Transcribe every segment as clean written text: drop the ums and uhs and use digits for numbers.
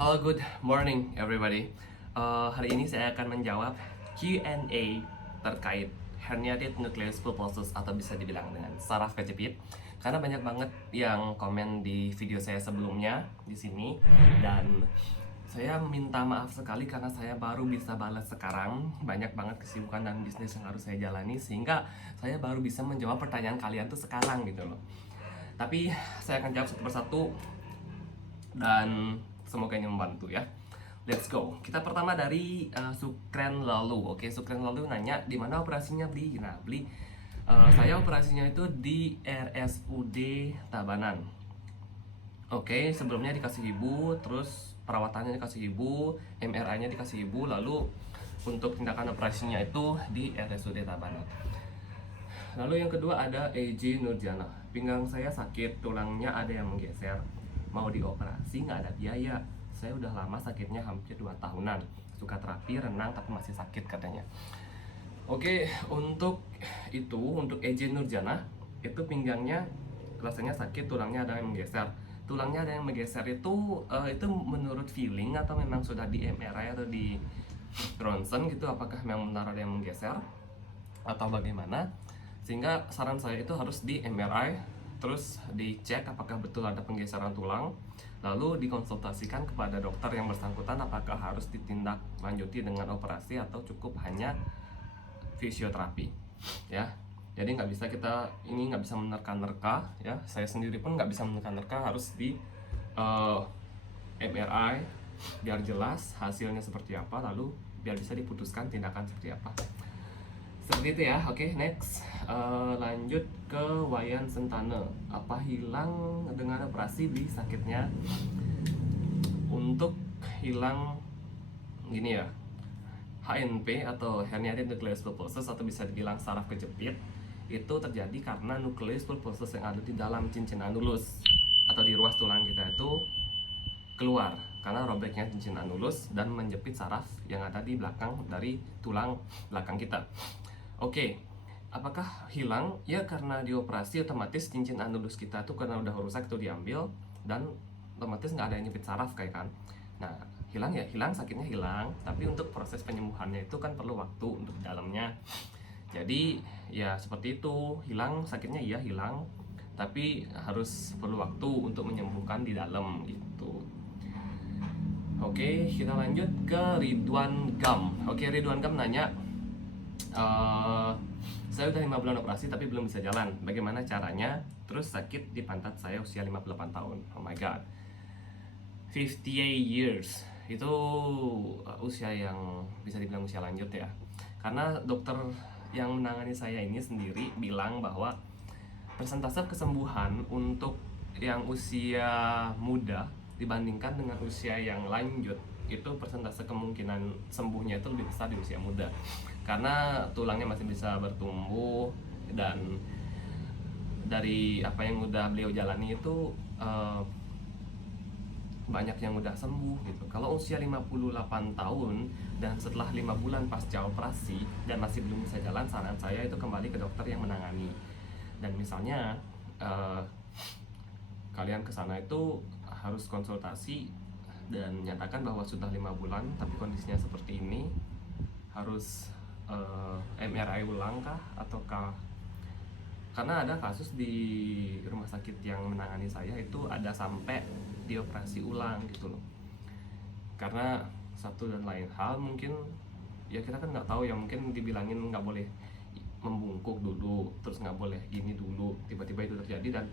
Halo, good morning everybody. Hari ini saya akan menjawab Q&A terkait herniated nucleus pulposus atau bisa dibilang dengan saraf kejepit. Karena banyak banget yang komen di video saya sebelumnya di sini dan saya minta maaf sekali karena saya baru bisa balas sekarang. Banyak banget kesibukan dan bisnis yang harus saya jalani sehingga saya baru bisa menjawab pertanyaan kalian tuh sekarang gitu loh. Tapi saya akan jawab satu persatu dan semoga ini membantu ya. Let's go. Kita pertama dari Sukren Lalu. Oke, Sukren Lalu nanya di mana operasinya Bli? Nah, Bli, saya operasinya itu di RSUD Tabanan. Oke, sebelumnya dikasih ibu, terus perawatannya dikasih ibu, MRI-nya dikasih ibu, lalu untuk tindakan operasinya itu di RSUD Tabanan. Lalu yang kedua ada EJ Nurjana. Pinggang saya sakit, tulangnya ada yang menggeser. Mau dioperasi nggak ada biaya. Saya udah lama sakitnya hampir 2 tahunan. Suka terapi, renang tapi masih sakit katanya. Oke, untuk EJ Nurjana, itu pinggangnya rasanya sakit, tulangnya ada yang menggeser. Tulangnya ada yang menggeser itu menurut feeling atau memang sudah di MRI atau di ronsen gitu, apakah memang benar ada yang menggeser atau bagaimana? Sehingga saran saya itu harus di MRI, terus dicek apakah betul ada penggeseran tulang, lalu dikonsultasikan kepada dokter yang bersangkutan apakah harus ditindaklanjuti dengan operasi atau cukup hanya fisioterapi ya. Jadi nggak bisa menerka-nerka ya, saya sendiri pun nggak bisa menerka-nerka, harus di MRI biar jelas hasilnya seperti apa, lalu biar bisa diputuskan tindakan seperti apa. Seperti itu ya. Oke, next. Lanjut ke Wayan Sentane. Apa hilang dengan operasi Bli sakitnya? Untuk hilang gini ya, HNP atau herniated nucleus pulposus atau bisa dibilang saraf kejepit, itu terjadi karena nucleus pulposus yang ada di dalam cincin anulus atau di ruas tulang kita itu keluar karena robeknya cincin anulus dan menjepit saraf yang ada di belakang dari tulang belakang kita. Oke, apakah hilang? Ya karena dioperasi otomatis cincin anulus kita tuh karena udah rusak itu diambil dan otomatis nggak ada yang nyepit saraf kayak kan. Nah, hilang ya hilang, sakitnya hilang, tapi untuk proses penyembuhannya itu kan perlu waktu untuk dalamnya. Jadi ya seperti itu, hilang sakitnya iya hilang, tapi harus perlu waktu untuk menyembuhkan di dalam gitu. Oke, kita lanjut ke Ridwan Gam. Oke, Ridwan Gam nanya, saya udah 5 bulan operasi tapi belum bisa jalan. Bagaimana caranya? Terus sakit di pantat saya usia 58 tahun. Oh my god. 58 years. Itu usia yang bisa dibilang usia lanjut ya. Karena dokter yang menangani saya ini sendiri bilang bahwa persentase kesembuhan untuk yang usia muda dibandingkan dengan usia yang lanjut itu persentase kemungkinan sembuhnya itu lebih besar di usia muda karena tulangnya masih bisa bertumbuh dan dari apa yang udah beliau jalani itu banyak yang udah sembuh gitu. Kalau usia 58 tahun dan setelah 5 bulan pasca operasi dan masih belum bisa jalan, saran saya itu kembali ke dokter yang menangani. Dan misalnya kalian ke sana itu harus konsultasi dan nyatakan bahwa sudah 5 bulan tapi kondisinya seperti ini, harus MRI ulang kah ataukah, karena ada kasus di rumah sakit yang menangani saya itu ada sampai dioperasi ulang gitu loh, karena satu dan lain hal mungkin ya kita kan nggak tahu ya, mungkin dibilangin nggak boleh membungkuk dulu, terus nggak boleh gini dulu, tiba-tiba itu terjadi dan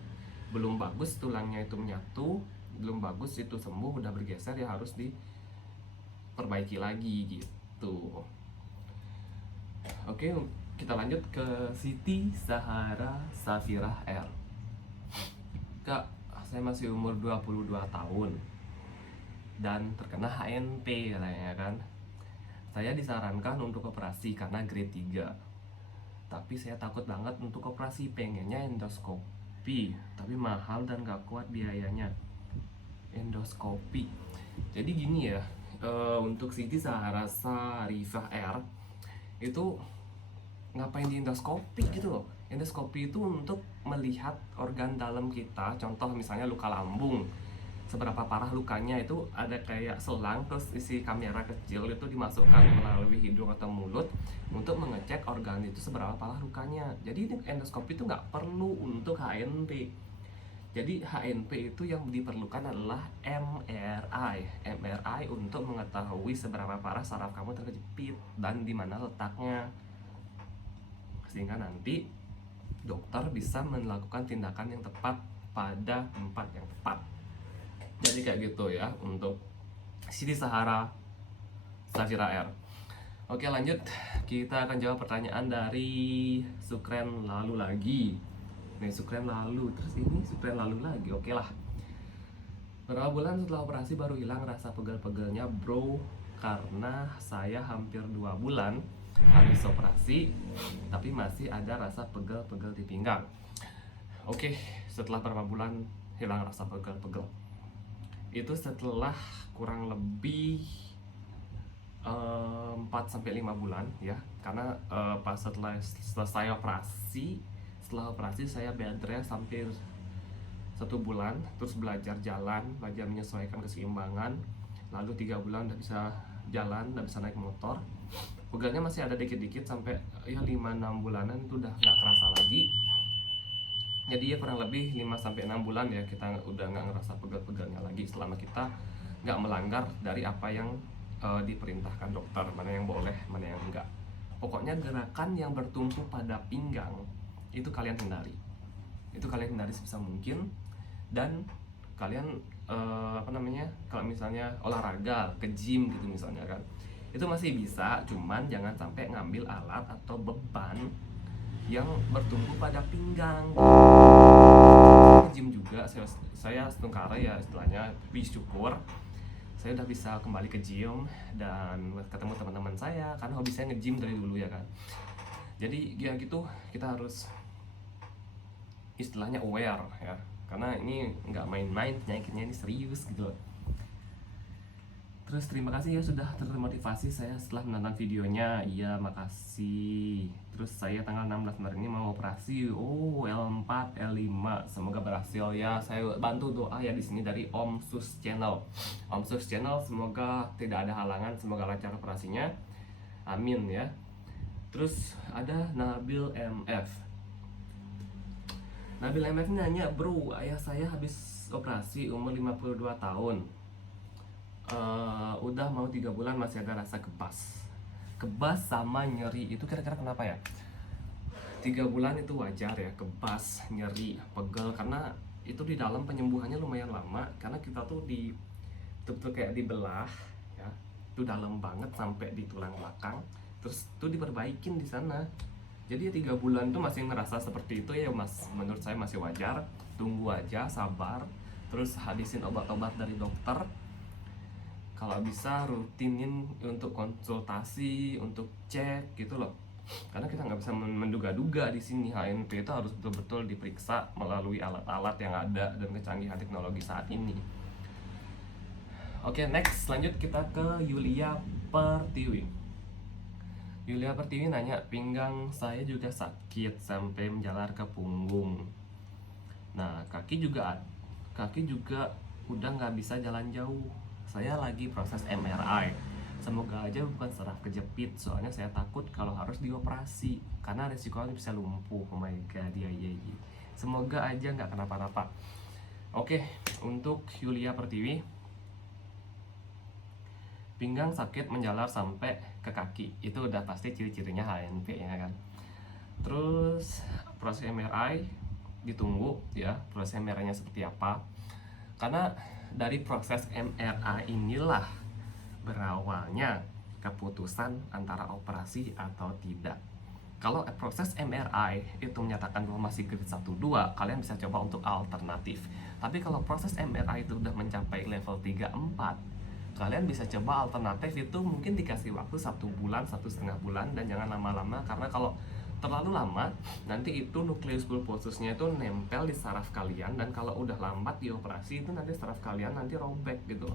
belum bagus tulangnya itu menyatu, belum bagus itu sembuh, udah bergeser ya harus diperbaiki lagi gitu. Oke, kita lanjut ke Siti Sahara Safirah R. Kak, saya masih umur 22 tahun dan terkena HNP katanya kan. Saya disarankan untuk operasi karena grade 3. Tapi saya takut banget untuk operasi, pengennya endoskopi, tapi mahal dan gak kuat biayanya. Endoskopi. Jadi gini ya, untuk Siti Sahara Sarifah R itu ngapain di endoskopi gitu loh. Endoskopi itu untuk melihat organ dalam kita, contoh misalnya luka lambung seberapa parah lukanya. Itu ada kayak selang, terus isi kamera kecil itu dimasukkan melalui hidung atau mulut untuk mengecek organ itu seberapa parah lukanya. Jadi endoskopi itu nggak perlu untuk HNP. Jadi HNP itu yang diperlukan adalah MRI. MRI untuk mengetahui seberapa parah saraf kamu terkejepit dan di mana letaknya, sehingga nanti dokter bisa melakukan tindakan yang tepat pada tempat yang tepat. Jadi kayak gitu ya untuk Siti Sahara Safira R. Oke, lanjut, kita akan jawab pertanyaan dari Sukren Lalu lagi. Nih, Sukren Lalu, terus ini Sukren Lalu lagi. Oke lah. Berapa bulan setelah operasi baru hilang rasa pegel-pegelnya bro? Karena saya hampir 2 bulan habis operasi tapi masih ada rasa pegel-pegel di pinggang. Oke, setelah berapa bulan hilang rasa pegel-pegel? Itu setelah kurang lebih 4-5 bulan ya. Karena pas setelah selesai operasi, setelah operasi saya bed rest hampir 1 bulan, terus belajar jalan, belajar menyesuaikan keseimbangan. Lalu 3 bulan udah bisa jalan, udah bisa naik motor. Pegelnya masih ada dikit-dikit sampai ya 5-6 bulanan itu udah nggak kerasa lagi. Jadi ya kurang lebih 5-6 bulan ya kita udah nggak ngerasa pegel-pegelnya lagi, selama kita nggak melanggar dari apa yang diperintahkan dokter, mana yang boleh, mana yang enggak. Pokoknya gerakan yang bertumpu pada pinggang itu kalian hindari. Itu kalian hindari sebisa mungkin. Dan kalian kalau misalnya olahraga ke gym gitu misalnya kan, itu masih bisa, cuman jangan sampai ngambil alat atau beban yang bertumpu pada pinggang. Ke gym juga saya setengkara ya istilahnya, bersyukur saya udah bisa kembali ke gym dan ketemu teman-teman saya, karena hobi saya nge-gym dari dulu ya kan. Jadi ya gitu, kita harus istilahnya aware ya, karena ini nggak main-main, penyakitnya ini serius gitu loh. Terus terima kasih ya sudah termotivasi saya setelah menonton videonya. Iya, makasih. Terus saya tanggal 16 Maret ini mau operasi. Oh, L4, L5. Semoga berhasil ya. Saya bantu doa ya di sini dari Om Sus Channel. Om Sus Channel, semoga tidak ada halangan, semoga lancar operasinya. Amin ya. Terus ada Nabil MF. Nabil MF nanya, bro, ayah saya habis operasi umur 52 tahun. Udah mau 3 bulan masih ada rasa kebas sama nyeri. Itu kira-kira kenapa ya? 3 bulan itu wajar ya, kebas, nyeri, pegel, karena itu di dalam penyembuhannya lumayan lama, karena kita tuh betul kayak dibelah ya, itu dalam banget sampai di tulang belakang, terus tuh diperbaikin di sana. Jadi 3 bulan tuh masih ngerasa seperti itu ya mas, menurut saya masih wajar. Tunggu aja, sabar, terus habisin obat-obat dari dokter. Kalau bisa rutinin untuk konsultasi, untuk cek gitu loh. Karena kita nggak bisa menduga-duga di sini. HNP itu harus betul-betul diperiksa melalui alat-alat yang ada dan kecanggihan teknologi saat ini. Oke, next, lanjut kita ke Yulia Pertiwi. Yulia Pertiwi nanya, pinggang saya juga sakit sampai menjalar ke punggung. Nah, kaki juga udah nggak bisa jalan jauh. Saya lagi proses MRI. Semoga aja bukan saraf kejepit, soalnya saya takut kalau harus dioperasi karena resikonya bisa lumpuh. Oh my god, iya. Semoga aja nggak kenapa-napa. Oke, untuk Yulia Pertiwi, pinggang sakit menjalar sampai ke kaki, itu udah pasti ciri-cirinya HNP ya kan. Terus proses MRI ditunggu ya, proses MRI-nya seperti apa, karena dari proses MRI inilah berawalnya keputusan antara operasi atau tidak. Kalau proses MRI itu menyatakan bahwa masih grade 1-2, kalian bisa coba untuk alternatif. Tapi kalau proses MRI itu udah mencapai level 3-4, kalian bisa coba alternatif, itu mungkin dikasih waktu 1 bulan, 1,5 bulan, dan jangan lama-lama, karena kalau terlalu lama nanti itu nukleus pulposusnya itu nempel di saraf kalian, dan kalau udah lambat dioperasi itu nanti saraf kalian nanti robek gitu,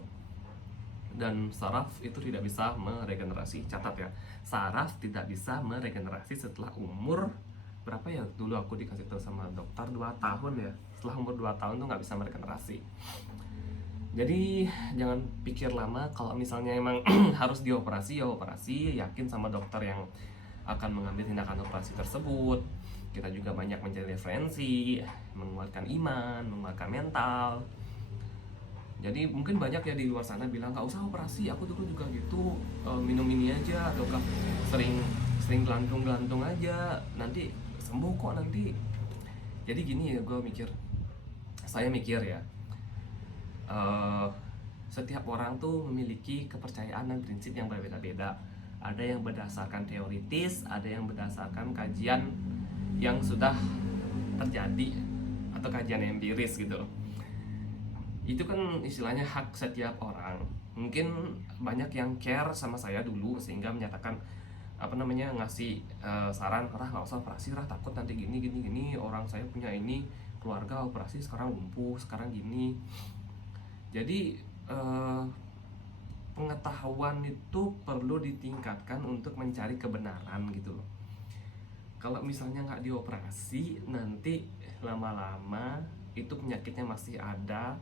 dan saraf itu tidak bisa meregenerasi. Catat ya, saraf tidak bisa meregenerasi setelah umur berapa ya, dulu aku dikasih tahu sama dokter 2 tahun ya, setelah umur 2 tahun tuh nggak bisa meregenerasi. Jadi jangan pikir lama, kalau misalnya emang harus dioperasi ya operasi, yakin sama dokter yang akan mengambil tindakan operasi tersebut. Kita juga banyak mencari referensi, menguatkan iman, menguatkan mental. Jadi mungkin banyak ya di luar sana bilang nggak usah operasi, aku dulu juga gitu, minum ini aja, ataukah sering sering gelantung aja, nanti sembuh kok nanti. Jadi gini ya, saya mikir ya, eh, setiap orang tuh memiliki kepercayaan dan prinsip yang berbeda-beda. Ada yang berdasarkan teoritis, ada yang berdasarkan kajian yang sudah terjadi atau kajian empiris gitu. Itu kan istilahnya hak setiap orang. Mungkin banyak yang care sama saya dulu sehingga menyatakan ngasih saran, Rah nggak usah operasi, Rah takut nanti gini gini gini, orang saya punya ini keluarga operasi sekarang lumpuh sekarang gini. Jadi pengetahuan itu perlu ditingkatkan untuk mencari kebenaran gitu loh. Kalau misalnya nggak dioperasi, nanti lama-lama itu penyakitnya masih ada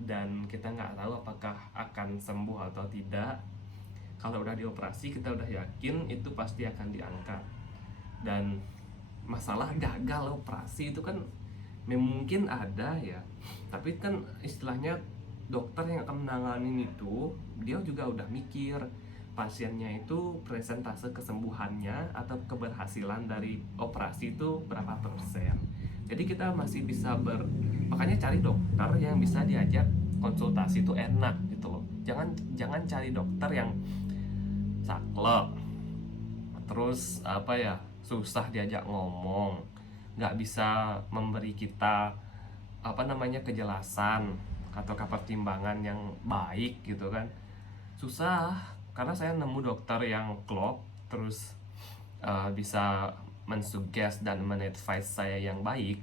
dan kita nggak tahu apakah akan sembuh atau tidak. Kalau udah dioperasi, kita udah yakin itu pasti akan diangkat. Dan masalah gagal operasi itu kan mungkin ada ya, tapi kan istilahnya dokter yang akan menangani itu dia juga udah mikir pasiennya itu presentase kesembuhannya atau keberhasilan dari operasi itu berapa persen. Jadi kita masih bisa makanya cari dokter yang bisa diajak konsultasi itu enak gitu loh. Jangan cari dokter yang saklek, terus susah diajak ngomong, nggak bisa memberi kita kejelasan atau pertimbangan yang baik gitu kan. Susah, karena saya nemu dokter yang klop, terus bisa mensuggest dan menadvise saya yang baik.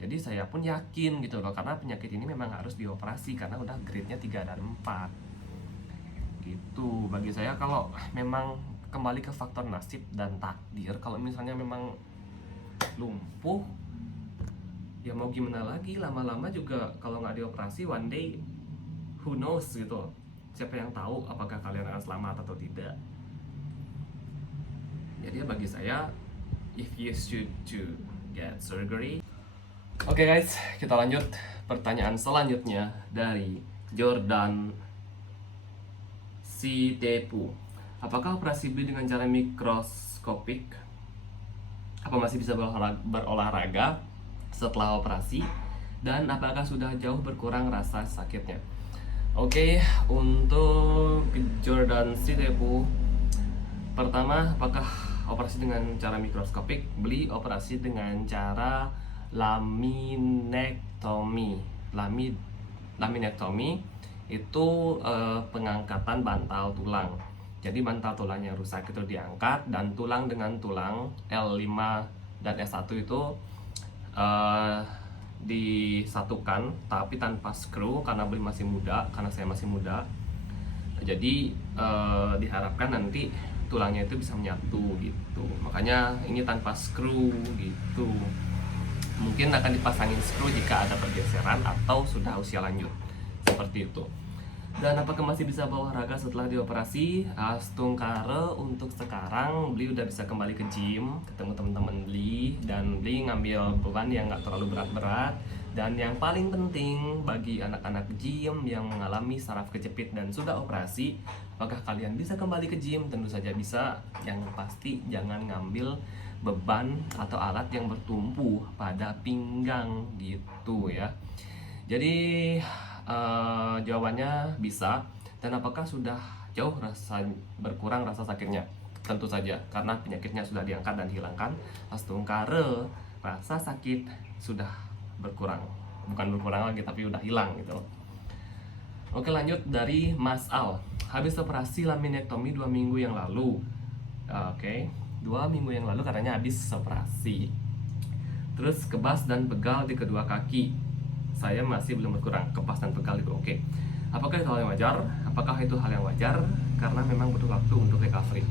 Jadi saya pun yakin gitu loh, karena penyakit ini memang harus dioperasi karena udah grade-nya 3 dan 4 gitu. Bagi saya kalau memang kembali ke faktor nasib dan takdir, kalau misalnya memang lumpuh ya mau gimana lagi, lama-lama juga kalau nggak dioperasi one day who knows gitu, siapa yang tahu apakah kalian akan selamat atau tidak. Jadi bagi saya, if you should to get surgery. Oke guys, kita lanjut pertanyaan selanjutnya dari Jordan Sitepu. Apakah operasi beli dengan cara mikroskopik apa masih bisa berolahraga setelah operasi, dan apakah sudah jauh berkurang rasa sakitnya? Oke, untuk Jordan Sitepu, pertama, apakah operasi dengan cara mikroskopik? Beli operasi dengan cara laminektomi. Laminektomi itu pengangkatan bantal tulang. Jadi bantal tulang yang rusak itu diangkat, dan tulang dengan tulang L5 dan S1 itu disatukan, tapi tanpa screw karena saya masih muda. Jadi diharapkan nanti tulangnya itu bisa menyatu gitu. Makanya ini tanpa screw gitu. Mungkin akan dipasangin screw jika ada pergeseran atau sudah usia lanjut, seperti itu. Dan apakah masih bisa berolahraga setelah dioperasi? Stungkare untuk sekarang Beli udah bisa kembali ke gym, ketemu teman-teman Beli, dan Beli ngambil beban yang nggak terlalu berat-berat. Dan yang paling penting bagi anak-anak gym yang mengalami saraf kejepit dan sudah operasi, apakah kalian bisa kembali ke gym? Tentu saja bisa. Yang pasti jangan ngambil beban atau alat yang bertumpu pada pinggang gitu ya. Jadi jawabannya bisa. Dan apakah sudah jauh berkurang rasa sakitnya? Tentu saja, karena penyakitnya sudah diangkat dan dihilangkan. Stungkare, rasa sakit sudah berkurang. Bukan berkurang lagi, tapi udah hilang gitu. Oke, lanjut dari Mas Al. Habis operasi laminektomi 2 minggu yang lalu. Oke, 2 minggu yang lalu katanya habis operasi. Terus kebas dan pegal di kedua kaki. Saya masih belum berkurang, kepas dan pegal itu oke. Apakah itu hal yang wajar? Apakah itu hal yang wajar? Karena memang butuh waktu untuk recovery.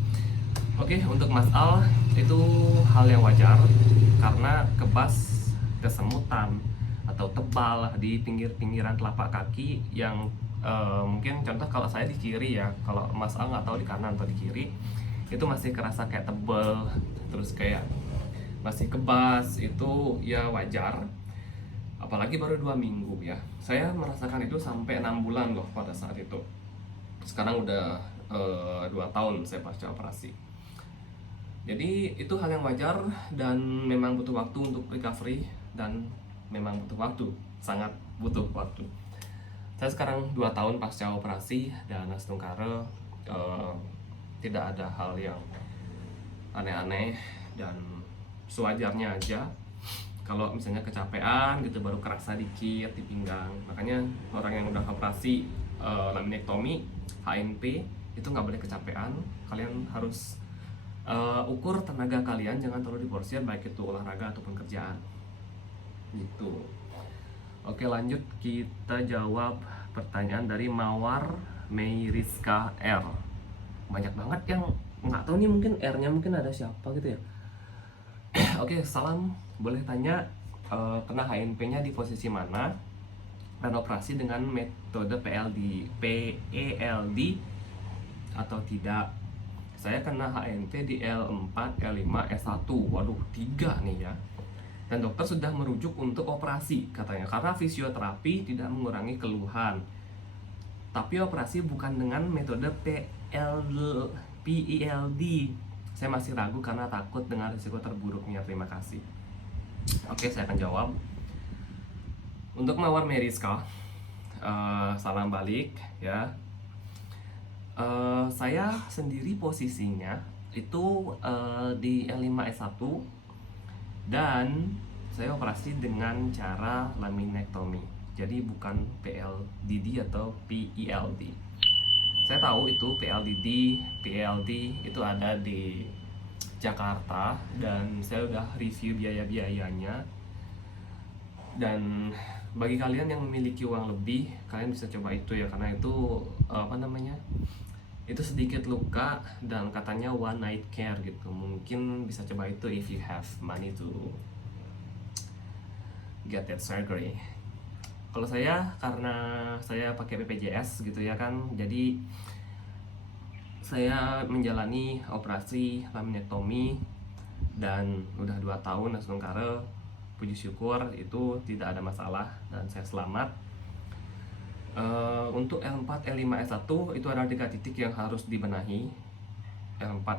Oke, untuk Mas Al, itu hal yang wajar karena kebas, kesemutan, atau tebal di pinggir-pinggiran telapak kaki yang mungkin contoh kalau saya di kiri ya, kalau Mas Al nggak tahu di kanan atau di kiri, itu masih kerasa kayak tebel, terus kayak masih kebas, itu ya wajar. Apalagi baru 2 minggu ya. Saya merasakan itu sampai 6 bulan loh pada saat itu. Sekarang udah 2 tahun saya pasca operasi. Jadi itu hal yang wajar dan memang butuh waktu untuk recovery, dan memang butuh waktu, sangat butuh waktu. Saya sekarang 2 tahun pasca operasi dan Astungkare tidak ada hal yang aneh-aneh dan sewajarnya aja. Kalau misalnya kecapean gitu baru kerasa dikit di pinggang. Makanya orang yang udah operasi laminektomi, HNP, itu nggak boleh kecapean. Kalian harus ukur tenaga kalian, jangan terlalu diporsir baik itu olahraga ataupun kerjaan. Gitu. Oke, lanjut kita jawab pertanyaan dari Mawar Meiriska R. Banyak banget yang nggak tahu nih, mungkin R-nya mungkin ada siapa gitu ya. Oke, salam. Boleh tanya kena HNP-nya di posisi mana dan operasi dengan metode PELD atau tidak. Saya kena HNP di L4, L5, S1. Waduh, 3 nih ya. Dan dokter sudah merujuk untuk operasi katanya, karena fisioterapi tidak mengurangi keluhan. Tapi operasi bukan dengan metode PELD. Saya masih ragu karena takut dengan risiko terburuknya. Terima kasih. Oke, saya akan jawab. Untuk Mawar Meriska, salam balik ya. Saya sendiri posisinya itu di L5S1 dan saya operasi dengan cara laminektomi. Jadi bukan PLDD atau PELD. Saya tahu itu PLD itu ada di Jakarta dan saya udah review biaya-biayanya. Dan bagi kalian yang memiliki uang lebih, kalian bisa coba itu ya, karena itu itu sedikit luka dan katanya one night care gitu. Mungkin bisa coba itu if you have money to get that surgery. Kalau saya, karena saya pakai BPJS gitu ya kan, jadi saya menjalani operasi laminektomi dan udah 2 tahun Astungkare. Puji syukur itu tidak ada masalah dan saya selamat. Untuk L4, L5, S1 itu ada 3 titik yang harus dibenahi. L4,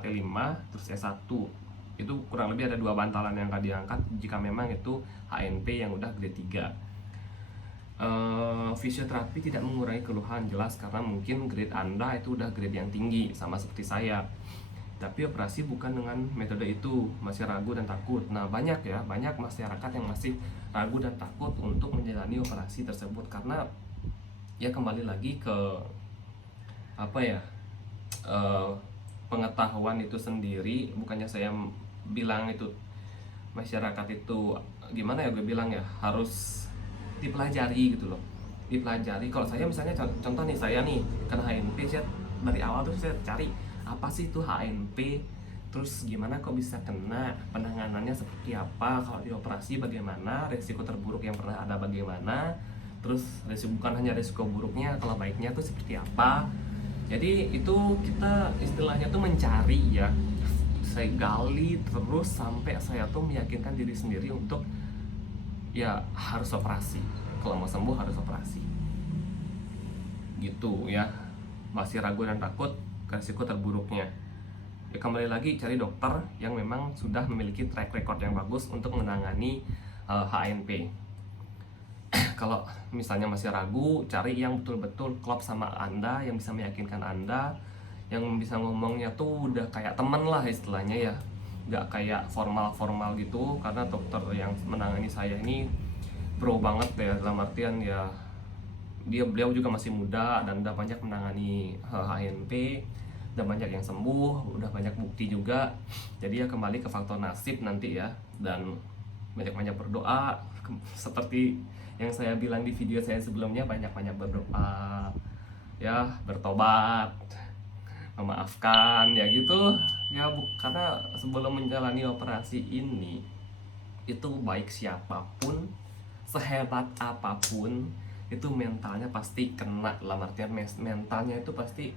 L5, terus S1 itu kurang lebih ada 2 bantalan yang akan diangkat jika memang itu HNP yang udah grade 3. Fisioterapi tidak mengurangi keluhan, jelas, karena mungkin grade Anda itu udah grade yang tinggi sama seperti saya. Tapi operasi bukan dengan metode itu, masih ragu dan takut. Nah, banyak masyarakat yang masih ragu dan takut untuk menjalani operasi tersebut karena ya kembali lagi ke pengetahuan itu sendiri. Bukannya saya bilang itu masyarakat itu gimana ya, gue bilang ya harus dipelajari gitu loh, dipelajari. Kalau saya misalnya contoh nih, saya nih kena HNP, saya dari awal tuh saya cari apa sih itu HNP, terus gimana kok bisa kena, penanganannya seperti apa, kalau dioperasi bagaimana, resiko terburuk yang pernah ada bagaimana, terus bukan hanya resiko buruknya, kalau baiknya tuh seperti apa. Jadi itu kita istilahnya tuh mencari ya, saya gali terus sampai saya tuh meyakinkan diri sendiri untuk ya harus operasi. Kalau mau sembuh harus operasi gitu ya. Masih ragu dan takut ke risiko terburuknya, ya kembali lagi cari dokter yang memang sudah memiliki track record yang bagus untuk menangani HNP. Kalau misalnya masih ragu, cari yang betul-betul klop sama Anda, yang bisa meyakinkan Anda, yang bisa ngomongnya tuh udah kayak temen lah istilahnya ya, nggak kayak formal-formal gitu. Karena dokter yang menangani saya ini pro banget ya, dalam artian ya beliau juga masih muda dan udah banyak menangani HNP dan banyak yang sembuh, udah banyak bukti juga. Jadi ya kembali ke faktor nasib nanti ya, dan banyak-banyak berdoa seperti yang saya bilang di video saya sebelumnya, banyak-banyak berdoa ya, bertobat, memaafkan ya gitu ya. Karena sebelum menjalani operasi ini itu baik siapapun sehebat apapun itu mentalnya pasti kena, dalam artian mentalnya itu pasti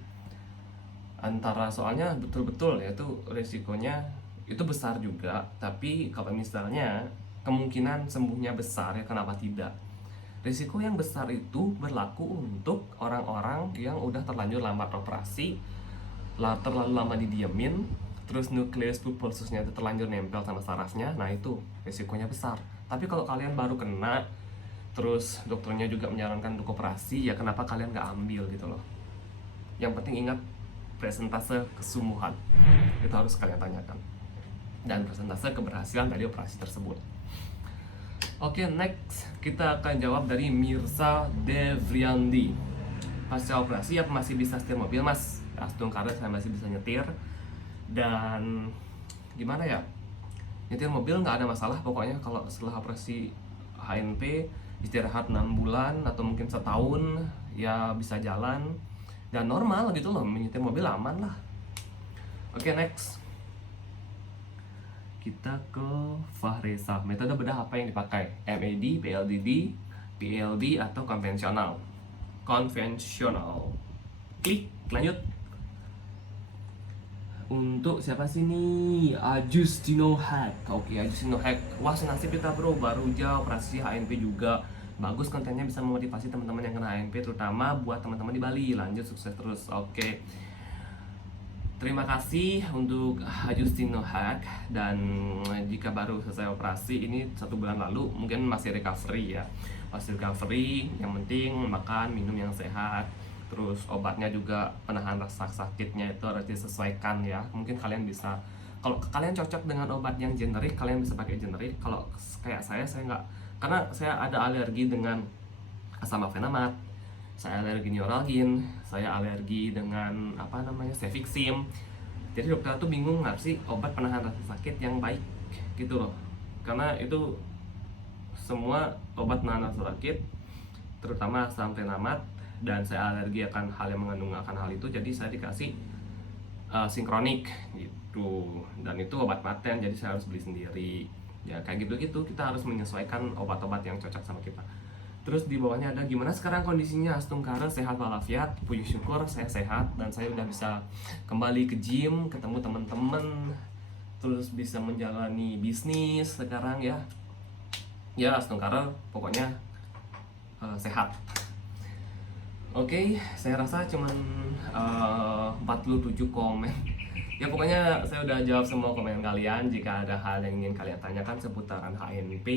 antara, soalnya betul-betul ya itu resikonya itu besar juga, tapi kalau misalnya kemungkinan sembuhnya besar ya kenapa tidak. Risiko yang besar itu berlaku untuk orang-orang yang udah terlanjur lambat operasi, terlalu lama didiemin, terus nukleus pulposusnya itu terlanjur nempel sama sarafnya, nah itu risikonya besar. Tapi kalau kalian baru kena, terus dokternya juga menyarankan untuk operasi, ya kenapa kalian nggak ambil gitu loh. Yang penting ingat presentase kesembuhan, itu harus kalian tanyakan. Dan presentase keberhasilan dari operasi tersebut. Oke, next kita akan jawab dari Mirza Devriandi. Pasca operasi apa masih bisa setir mobil, Mas? Astung karena saya masih bisa nyetir. Dan gimana ya? Nyetir mobil nggak ada masalah pokoknya kalau setelah operasi HNP istirahat 6 bulan atau mungkin setahun ya bisa jalan dan normal gitu loh, menyetir mobil aman lah. Oke, next kita ke Fahresa. Metode bedah apa yang dipakai? MAD, PLDD, PLD atau konvensional? Konvensional. Klik, lanjut. Untuk siapa sih nih? Agustino Hack. Oke, Agustino Hack. Wah, senasib kita bro, baru aja operasi HNP juga. Bagus, kontennya bisa memotivasi teman-teman yang kena HNP, terutama buat teman-teman di Bali. Lanjut, sukses terus. Oke. Terima kasih untuk Justino Hack. Dan jika baru selesai operasi ini 1 bulan lalu, mungkin masih recovery ya, masih recovery. Yang penting makan, minum yang sehat. Terus obatnya juga penahan rasa sakitnya itu harus disesuaikan ya. Mungkin kalian bisa, kalau kalian cocok dengan obat yang generik, kalian bisa pakai generik. Kalau kayak saya nggak, karena saya ada alergi dengan asam afenamat, saya alergi neuralgin, saya alergi dengan cefixim. Jadi dokter tuh bingung nggak sih obat penahan rasa sakit yang baik gitu loh, karena itu semua obat penahan rasa sakit terutama asam afenamat, dan saya alergi akan hal yang mengandung akan hal itu, jadi saya dikasih sinkronik gitu, dan itu obat paten jadi saya harus beli sendiri ya. Kayak gitu kita harus menyesuaikan obat-obat yang cocok sama kita. Terus di bawahnya ada gimana sekarang kondisinya Astung Kara, sehat walafiat? Puji syukur saya sehat dan saya udah bisa kembali ke gym, ketemu teman-teman, terus bisa menjalani bisnis sekarang ya. Ya Astung Kara pokoknya sehat. Oke, saya rasa cuman 47 komen. Ya pokoknya saya udah jawab semua komen kalian. Jika ada hal yang ingin kalian tanyakan seputaran HNP,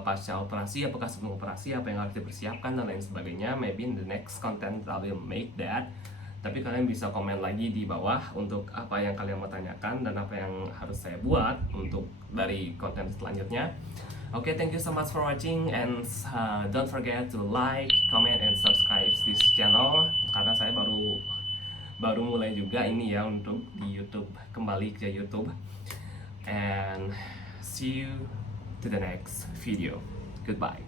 pasca operasi, apakah sebelum operasi, apa yang harus dipersiapkan dan lain sebagainya, maybe in the next content I will make that. Tapi kalian bisa komen lagi di bawah untuk apa yang kalian mau tanyakan dan apa yang harus saya buat untuk dari konten selanjutnya. Oke, thank you so much for watching and don't forget to like, comment, and subscribe this channel karena saya baru mulai juga ini ya untuk di YouTube, kembali ke YouTube. And see you to the next video. Goodbye.